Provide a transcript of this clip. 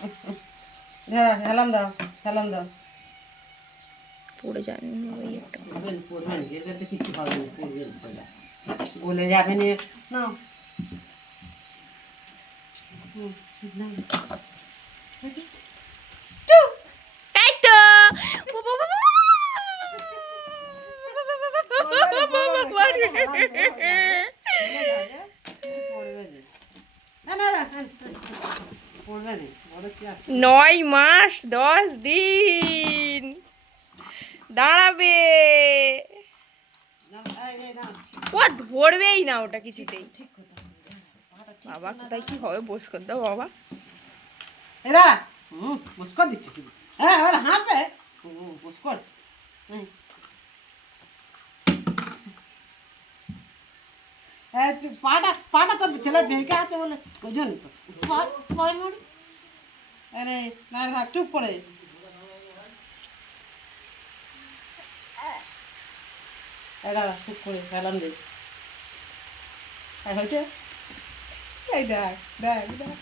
হ্যাঁ হেলাম দাও হেলাম দাও। পড়ে যায় ওই একটা। পড়বে না এর মধ্যে কিছু হবে না, পড়বে না, গলে যাবে না। না এই তো পড়বে না, 9 মাস 10 দিন দাঁড়াবে। ও ধরবেই না ওটা কিছুতেই। বাবা কোথায় কি হবে, বস করে দাও বাবা। এরা পুষ্কর দিচ্ছে শুধু, হ্যাঁ এবার হাঁটবে পুষ্কর। পাটা পাটা তো ছেলে বেঁকে আছে বলে ওই জন্য তো পয় মরি। আরে না থাক চুপ করে। এটা চুপ করে ফেলাম দে হয়েছে। এই দেখ দেখ দেখ